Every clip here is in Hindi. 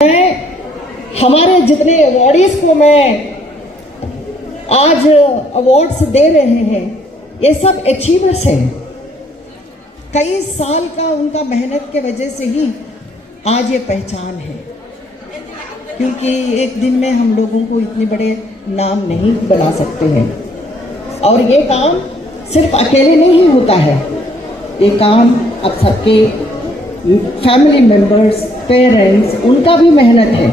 हमारे जितने अवॉर्डीज को मैं आज अवार्ड्स दे रहे हैं, ये सब अचीवर्स हैं। कई साल का उनका मेहनत के वजह से ही आज ये पहचान है, क्योंकि एक दिन में हम लोगों को इतने बड़े नाम नहीं बना सकते हैं। और ये काम सिर्फ अकेले नहीं होता है, ये काम अब सबके फैमिली मेंबर्स, पेरेंट्स, उनका भी मेहनत है।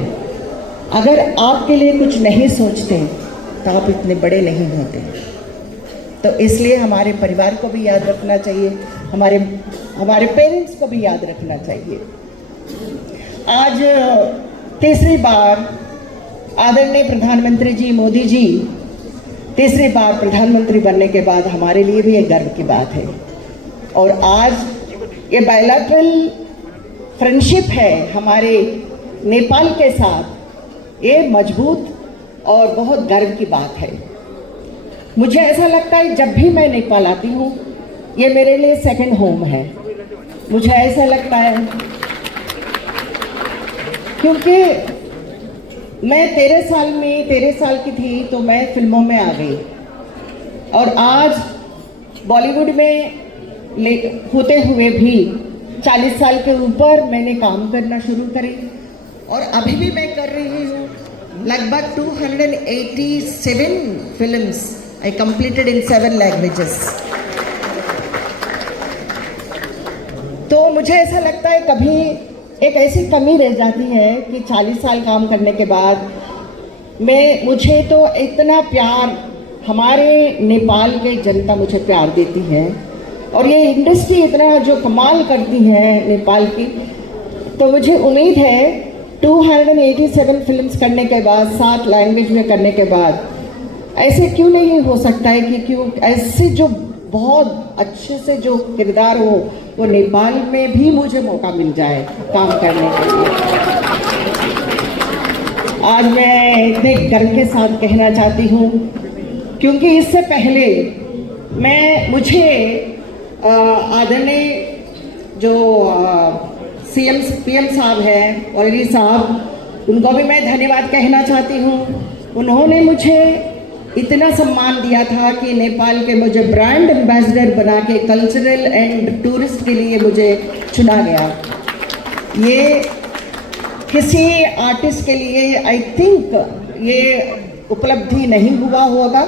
अगर आपके लिए कुछ नहीं सोचते तो आप इतने बड़े नहीं होते। तो इसलिए हमारे परिवार को भी याद रखना चाहिए, हमारे पेरेंट्स को भी याद रखना चाहिए। आज तीसरी बार आदरणीय प्रधानमंत्री जी मोदी जी तीसरी बार प्रधानमंत्री बनने के बाद हमारे लिए भी एक गर्व की बात है। और आज ये बायलैटरल फ्रेंडशिप है हमारे नेपाल के साथ, ये मजबूत और बहुत गर्व की बात है। मुझे ऐसा लगता है जब भी मैं नेपाल आती हूँ, ये मेरे लिए सेकंड होम है। मुझे ऐसा लगता है क्योंकि मैं 13 साल की थी तो मैं फिल्मों में आ गई, और आज बॉलीवुड में होते हुए भी 40 साल के ऊपर मैंने काम करना शुरू करी, और अभी भी मैं कर रही हूँ। लगभग 287 films I completed in 7 languages. तो मुझे ऐसा लगता है कभी एक ऐसी कमी रह जाती है कि 40 साल काम करने के बाद मुझे तो इतना प्यार हमारे नेपाल के जनता मुझे प्यार देती है, और ये इंडस्ट्री इतना जो कमाल करती है नेपाल की। तो मुझे उम्मीद है 287 फिल्म्स करने के बाद, 7 लैंग्वेज में करने के बाद, ऐसे क्यों नहीं हो सकता है कि क्यों ऐसे जो बहुत अच्छे से जो किरदार हो वो नेपाल में भी मुझे मौका मिल जाए काम करने के लिए। आज मैं इतने गर्व के साथ कहना चाहती हूँ, क्योंकि इससे पहले मुझे आदरणीय जो पीएम साहब हैं, ऑलरी साहब, उनको भी मैं धन्यवाद कहना चाहती हूँ। उन्होंने मुझे इतना सम्मान दिया था कि नेपाल के मुझे ब्रांड एम्बेसडर बना के कल्चरल एंड टूरिस्ट के लिए मुझे चुना गया। ये किसी आर्टिस्ट के लिए आई थिंक ये उपलब्धि नहीं हुआ होगा,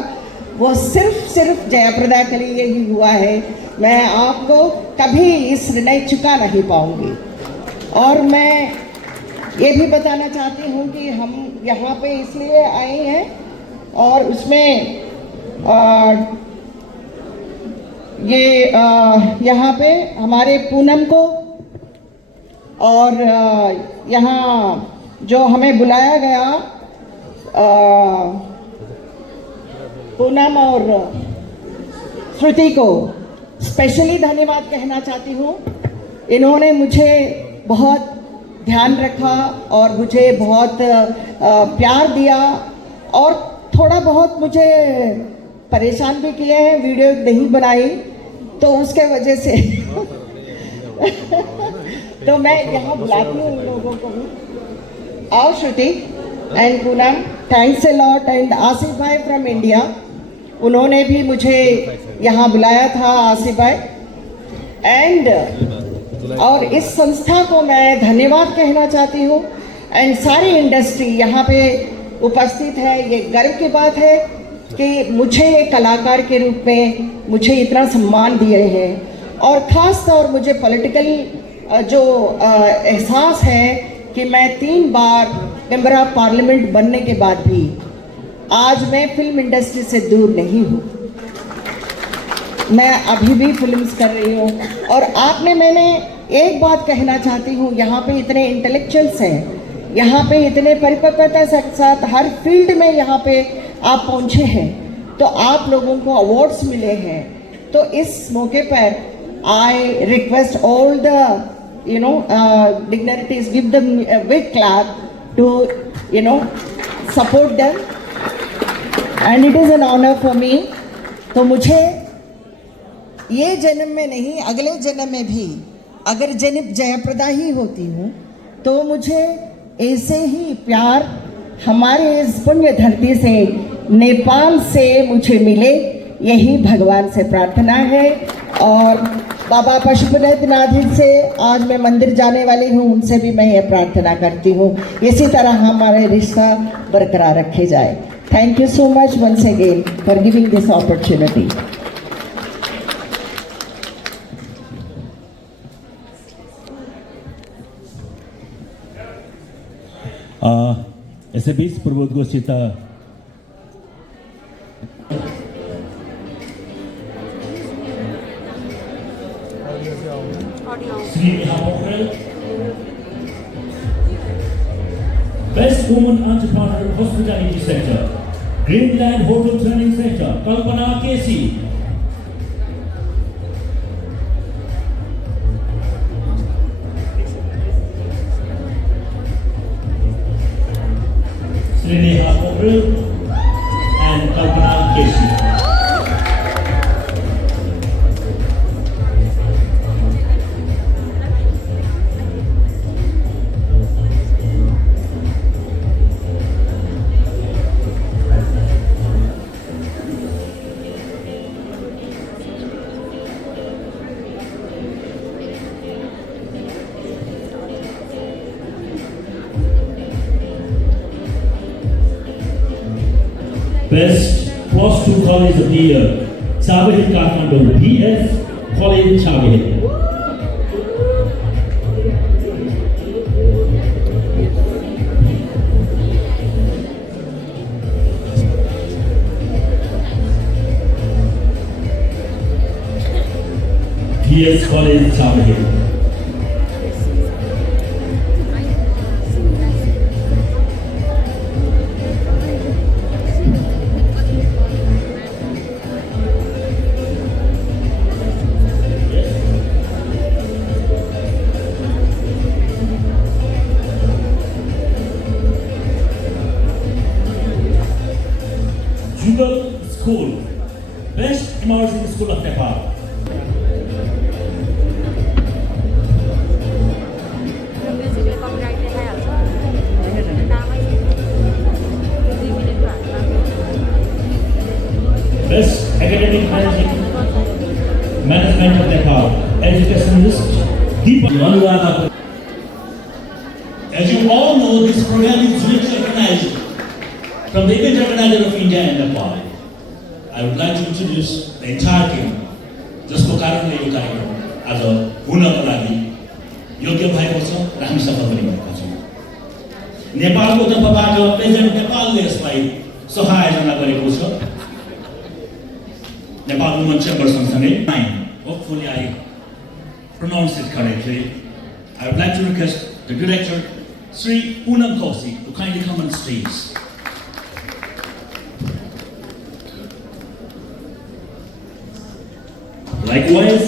वो सिर्फ जयाप्रदा के लिए ही हुआ है। मैं आपको कभी इस ऋण चुका नहीं पाऊंगी। और मैं ये भी बताना चाहती हूँ कि हम यहाँ पे इसलिए आए हैं, और उसमें यहाँ पे हमारे पूनम को और यहाँ जो हमें बुलाया गया पूनम और श्रुति को स्पेशली धन्यवाद कहना चाहती हूँ। इन्होंने मुझे बहुत ध्यान रखा और मुझे बहुत प्यार दिया, और थोड़ा बहुत मुझे परेशान भी किए हैं, वीडियो नहीं बनाई तो उसके वजह से तो मैं यहाँ बुलाती हूँ उन लोगों को भी। आओ Shruti and Poonam, thanks a lot. And Asif भाई फ्रॉम इंडिया, उन्होंने भी मुझे यहाँ बुलाया था, आसिफ भाई। और इस संस्था को मैं धन्यवाद कहना चाहती हूँ, एंड सारी इंडस्ट्री यहाँ पे उपस्थित है। ये गर्व की बात है कि मुझे एक कलाकार के रूप में मुझे इतना सम्मान दिए हैं, और ख़ास तौर मुझे पॉलिटिकल जो एहसास है कि मैं 3 बार मेंबर ऑफ पार्लियामेंट बनने के बाद भी आज मैं फिल्म इंडस्ट्री से दूर नहीं हूँ। मैं अभी भी फिल्म्स कर रही हूँ। और मैंने एक बात कहना चाहती हूँ, यहाँ पे इतने इंटेलेक्चुअल्स हैं, यहाँ पे इतने परिपक्वता के साथ हर फील्ड में यहाँ पे आप पहुँचे हैं, तो आप लोगों को अवार्ड्स मिले हैं। तो इस मौके पर I request all the dignitaries, give them a big clap to support them, and it is an honor for me। तो मुझे ये जन्म में नहीं, अगले जन्म में भी अगर जयप्रदा ही होती हूँ तो मुझे ऐसे ही प्यार हमारे इस पुण्य धरती से, नेपाल से मुझे मिले, यही भगवान से प्रार्थना है। और बाबा पशुपतिनाथ जी से आज मैं मंदिर जाने वाली हूँ, उनसे भी मैं ये प्रार्थना करती हूँ इसी तरह हमारे रिश्ता बरकरार रखे जाए। Thank you so much once again for giving this opportunity. Ese bis perbuat gue cerita. Sri Neha Best Woman Entrepreneur Hospitality Sector, Greenland Hotel Training Sector, Kalpana Kesi. Sri Neha and Kalpana Kesi. Best Plus 2 College of the Year, Chabahit Kathmandu, BS College Chabahit. BS College Chabahit. Jugal School, Best Immersive School of Nepal. Best Academic Management of Nepal, Educationalist, Deepak. As you all know, this program is jointly organized from the event organizer of India and Nepal. I would like to introduce the entire team. जसको कारणले यो कार्यक्रम आज हुनको लागि योग्य भएको छ र हामी सफल पनि भएका छौँ। नेपालको तर्फबाट प्रेसिडेन्ट नेपालले यसलाई सहायता गरेको छ। Nepal Women Chamber सँगसँगै hopefully I pronounce it correctly. I would like to request the director Sri Poonam Kaushik to kindly come on stage. Likewise,